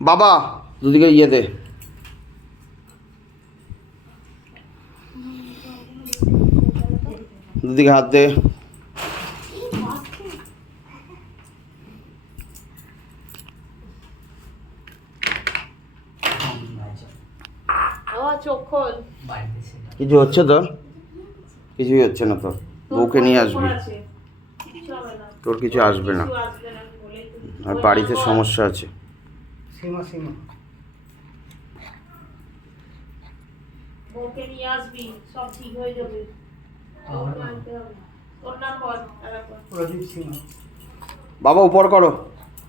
বাবা দুদিকে ইয়ে দে, দুদিকে হাত দে। কিছু হচ্ছে তোর? কিছুই হচ্ছে না তোর। বউকে নিয়ে আসবি, তোর কিছু আসবে না। আর বাড়িতে সমস্যা আছে। বউকে নিয়ে আসবি, সব ঠিক হয়ে যাবে। बाबा ऊपर करो,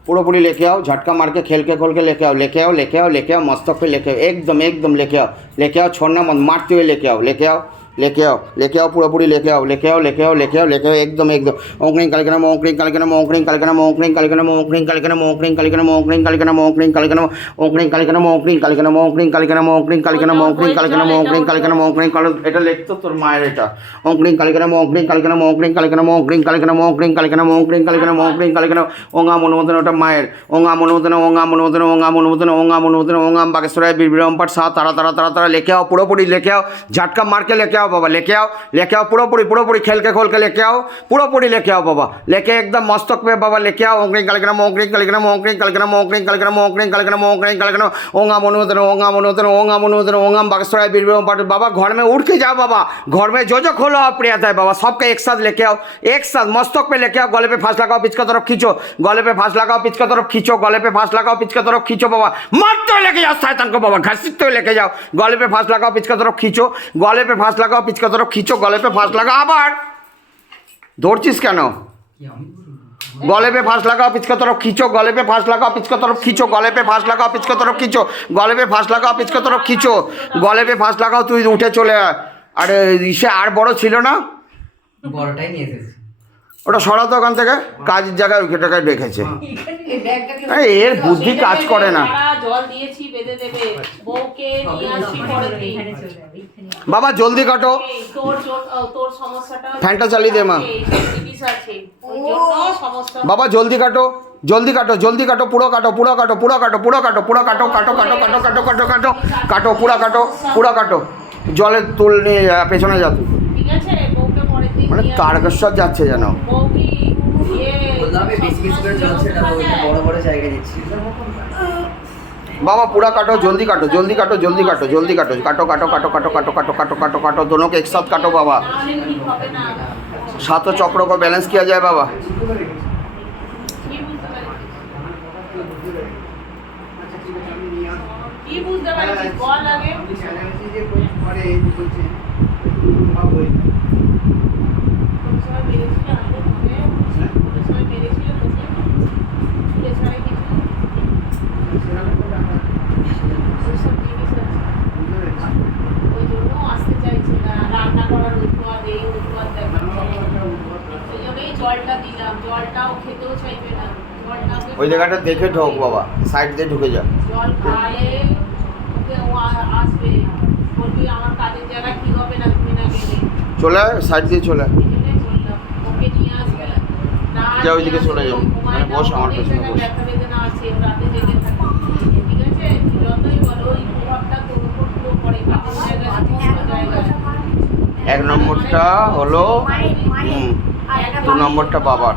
पूरा पूरी लेके आओ, झटका मार के खेल के खोल के लेके आओ, लेके आओ, लेके आओ, लेके आओ, मस्तक पे लेके आओ, एकदम एकदम लेके आओ, लेके आओ, छोड़ना मत, मारते हुए लेके आओ, लेके आओ, लेके आओ, लेके आओ, पूरा पूरी लेके आओ, लेके आओ, लेके आओ, लेके आओ, लेके आओ, एकदम एकदम ओंकरिंग कलकना मोंकरिंग कलकना मोंकरिंग कलकना मोंकरिंग कलकना मोंकरिंग कलकना मोंकरिंग कलकना मोंकरिंग कलकना मोंकरिंग कलकना ओंकरिंग कलकना मोंकरिंग कलकना मोंकरिंग कलकना मोंकरिंग कलकना मोंकरिंग कलकना मोंकरिंग कलकना मोंकरिंग कल এটা লিখতো তোর মায়ের এটা ओंकरिंग कलकना मोंकरिंग कलकना मोंकरिंग कलकना मोंकरिंग कलकना मोंकरिंग कलकना मोंकरिंग कलकना मोंकरिंग कलकना ओंगा মনোমতন ওটা মায়ের ओंगा মনোমতন ओंगा মনোমতন ओंगा মনোমতন ओंगा মনোমতন ओंगा बागेश्वराय बीरबिरम पर साथ तारा तारा तारा तारा लेके आओ, पूरा पूरी लेके आओ, झटका मार के लेके आओ बाबा, लेके आओ, लेके आओ, पूरा पूरी खेल के खोल के लेके आओ, पूरा पूरी लेके आओ बाबा, लेके एकदम मस्तक पे बाबा लेके आओ। ओंकरिंग कलकना मोंकरिंग कलकना मोंकरिंग कलकना मोंकरिंग कलकना मोंकरिंग कलकना मोंकरिंग कलकना ओंगा মনোমতন ओंगा মনোমতन ओंगा মনোমतन ओंगा बागेश्वराय बीरबिरम पर बाबा घर में उठ के जाओ बाबा, घर में जो खोलो आप प्रियता है बाबा, सबका एक साथ लेके आओ, एक साथ मस्तक पे लेके आओ, गले पे फांस लगाओ, पिच का तरफ खींचो, गले पे फांस लगाओ, पिच का तरफ खींचो, गले पे फांस लगाओ, पिच का तरफ खींचो बाबा, मारते हुए लेके जाओ शैतान को बाबा, घसीटते हुए लेके जाओ, गले पे फांस लगाओ, पिच का तरफ खींचो, गले पे फांस लगाओ, पिच का तरफ खींचो, गले पे फांस लगाओ, আবার ধরছিস কেন? गले पे फांस लगाओ, पिच का तरफ खींचो, गले पे फांस लगाओ, पिच का तरफ खींचो, गले पे फांस लगाओ, पिच का तरफ खींचो, गले पे फांस लगाओ, पिच का तरफ खींचो, गले पे फांस लगाओ, তুই উঠে চলে আয়। আরে ইসে আর বড় ছিল না, বড়টাই নিয়ে এসেছি। ওটা সরাতো ওখান থেকে, কাজের জায়গায় ওই টাকায় রেখেছে। এর বুদ্ধি কাজ করে না। জল দিয়েছি বেঁধে দেবে, বউকে নিয়ে আসবি পরের দিন। বাবা জলদি কাটো, তোর সমস্যাটা ফ্যানটা চালিয়ে দে মা। ডায়াবেটিস আছে, ওই জন্য সমস্যা। বাবা জলদি কাটো, জলদি কাটো, জলদি কাটো, পুরো কাটো, পুরো কাটো, পুরো কাটো, পুরো কাটো, পুরো কাটো, কাটো কাটো কাটো কাটো কাটো কাটো কাটো, পুরো কাটো, পুরো কাটো, জলে তুল নিয়ে পেছনে যা তুই। ঠিক আছে, বউকে পরের দিন মানে তারকেশ্বর যাচ্ছে যেন। বউ কি বললাম বেশি বেশি করে জল ছেড়ে দাও, ওইটা বড় বড় জায়গায় দিচ্ছি। बाबा पूरा काटो, जल्दी काटो, जल्दी काटो, जल्दी काटो, जल्दी काटो, काटो काटो काटो काटो काटो काटो काटो काटो काटो, दोनों को एक साथ काटो बाबा, सातों चक्रों को बैलेंस किया जाए बाबा। ওই জায়গাটা দেখে ঢোক বাবা, সাইড দিয়ে ঢুকে যা। জল খাওয়ালে ওকে ও আসবে, বলবি আমার কাজের জায়গা কি হবে না তুমি না গেলে। চলে সাইড দিয়ে চলে ওকে নিয়ে আসবে না, যা ওইদিকে চলে যাও, মানে বস আমার পেছনে বস। ব্যথা বেদনা আছে, রাতে জেগে থাকে, ঠিক আছে, যতই বলো ওই প্রভাবটা তোর উপর পুরো পড়ে, কাজের জায়গা সমস্ত জায়গায়। এক নম্বরটা হলো দু নম্বরটা বাবার।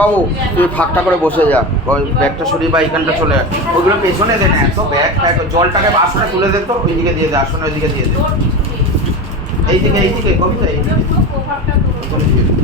বাবু তুই ফাঁকটা করে বসে যা, ওই ব্যাগটা সরিয়ে বা এইখানটা চলে যা, ওইগুলো পেছনে দে না, তো ব্যাগ ফ্যাগ জলটাকে আসনে তুলে দে, তো ওইদিকে দিয়ে দে, আসনে ওইদিকে দিয়ে দে, এইদিকে এইদিকে কবিতা এইদিকে দিয়ে দে।